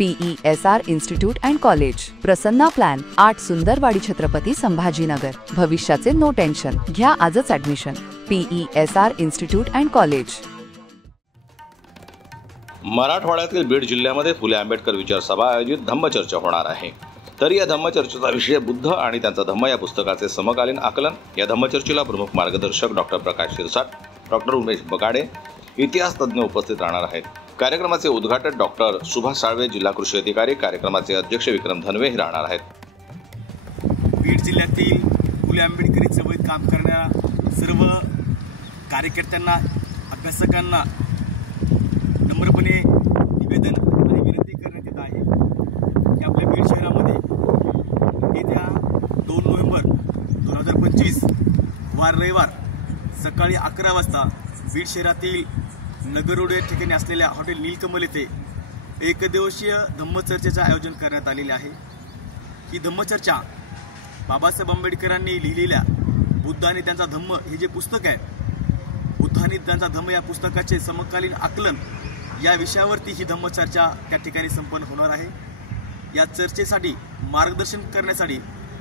PESR institute and college, Prasanna plan, 8 Sundarwadi, Chhatrapati Sambhajinagar. भविष्याचे no tension, घ्या आजच admission. PESR institute and college. मराठवाड्यातील बीड जिल्ह्यामध्ये फुले आंबेडकर विचार सभा आयोजित धम्मचर्चा होणार आहे। तर या धम्मचर्चेचा विषय बुद्ध आणि त्यांचा धम्म या पुस्तकाचे समकालीन आकलन। या धम्मचर्चेला प्रमुख मार्गदर्शक डॉक्टर प्रकाश शिरसाट, डॉक्टर उमेश बगाडे, इतिहास तज्ज्ञ उपस्थित राहणार आहेत। कार्यक्रमाचे उद्घाटन डॉक्टर सुभाष साळवे, जिल्हा कृषी अधिकारी, कार्यक्रमाचे अध्यक्ष विक्रम धनवे हे राहणार आहेत। बीड जिल्ह्यातील फुले आंबेडकरी चळवळीत काम करणाऱ्या सर्व कार्यकर्त्यांना, अभ्यासकांना नम्रपणे निवेदन आणि विनंती करण्यात येत आहे की आपल्या बीड शहरामध्ये येत्या 2 नोव्हेंबर 2025 वार रविवार सकाळी 11 वाजता बीड शहरातील नगर रोड या ठिकाणी असलेल्या हॉटेल नीलकमल येथे एकदिवसीय धम्मचर्चेचे आयोजन करण्यात आलेले आहे। ही धम्मचर्चा बाबासाहेब आंबेडकरांनी लिहिलेल्या बुद्ध आणि त्यांचा धम्म हे जे पुस्तक आहे, बुद्ध आणि त्यांचा धम्म या पुस्तकाचे समकालीन आकलन या विषयावरती ही धम्मचर्चा त्या ठिकाणी संपन्न होणार आहे। या चर्चेसाठी मार्गदर्शन करण्यासाठी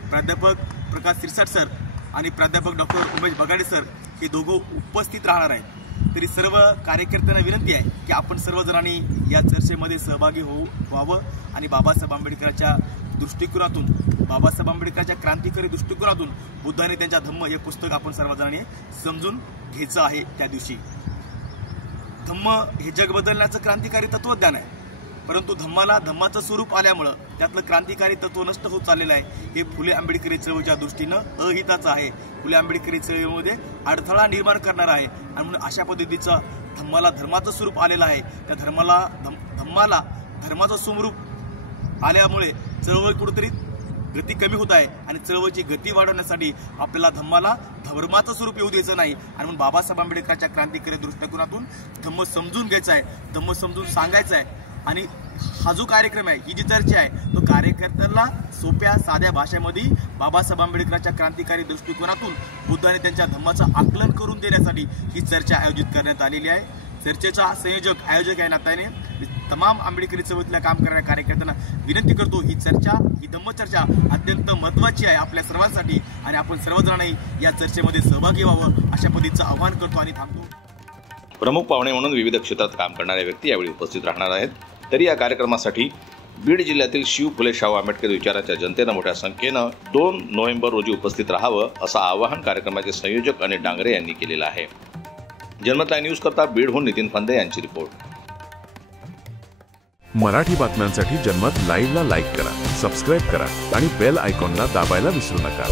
प्राध्यापक प्रकाश शिरसाट सर आणि प्राध्यापक डॉक्टर उमेश बगाडे सर हे दोघं उपस्थित राहणार आहेत। तरी सर्व कार्यकर्त्यांना विनंती आहे की आपण सर्वजणांनी या चर्चेमध्ये सहभागी व्हावं आणि बाबासाहेब आंबेडकरांच्या दृष्टिकोनातून, बाबासाहेब आंबेडकरांच्या क्रांतिकारी दृष्टिकोनातून बुद्ध आणि त्यांचा धम्म हे पुस्तक आपण सर्वजणांनी समजून घ्यायचं आहे। त्या दिवशी धम्म हे जग बदलण्याचं क्रांतिकारी तत्वज्ञान आहे, परंतु धम्माचं स्वरूप आल्यामुळे त्यातलं क्रांतिकारी तत्व नष्ट होत चाललेलं आहे। हे फुले आंबेडकरी चळवळीच्या दृष्टीनं अहिताचं आहे, फुले आंबेडकरी चळवळीमध्ये अडथळा निर्माण करणार आहे। आणि म्हणून अशा पद्धतीचा धम्माला धर्माचं स्वरूप आलेलं आहे। त्या धम्माला धर्माचं स्वरूप आल्यामुळे चळवळ कुठेतरी गती कमी होत आहे आणि चळवळीची गती वाढवण्यासाठी आपल्याला धम्माला धर्माचं स्वरूप येऊ द्यायचं नाही। आणि म्हणून बाबासाहेब आंबेडकरांच्या क्रांतिकारी दृष्टिकोनातून धम्म समजून घ्यायचा आहे, धम्म समजून सांगायचं आहे। आणि हा जो कार्यक्रम आहे, ही जी चर्चा आहे, तो कार्यकर्त्यांना सोप्या साध्या भाषेमध्ये बाबासाहेब आंबेडकरांच्या क्रांतिकारी दृष्टिकोनातून बुद्ध आणि त्यांच्या धम्माचं आकलन करून देण्यासाठी ही चर्चा आयोजित करण्यात आलेली आहे। चर्चेचा आयोजक या नात्याने तमाम आंबेडकरी चळवळीतल्या काम करणाऱ्या कार्यकर्त्यांना विनंती करतो, ही धम्मचर्चा अत्यंत महत्त्वाची आहे आपल्या सर्वांसाठी आणि आपण सर्वजणांनी या चर्चेमध्ये सहभागी व्हावं अशा पद्धतीचं आवाहन करतो आणि थांबतो। प्रमुख पाहुणे म्हणून विविध क्षेत्रात काम करणाऱ्या व्यक्ती यावेळी उपस्थित राहणार आहेत। तरी या कार्यक्रमासाठी बीड जिल्ह्यातील शिव फुले शाहू आंबेडकर विचाराच्या जनतेनं मोठ्या संख्येनं 2 नोव्हेंबर रोजी उपस्थित राहावं असं आवाहन कार्यक्रमाचे संयोजक अनिल डांगरे यांनी केलेलं आहे। जनमत लाईव्ह न्यूज करता बीडहून नितीन फंदे यांची रिपोर्ट। मराठी बातम्यांसाठी जनमत लाईव्हला लाईक करा, सबस्क्राईब करा आणि बेल आयकॉनला दाबायला विसरू नका।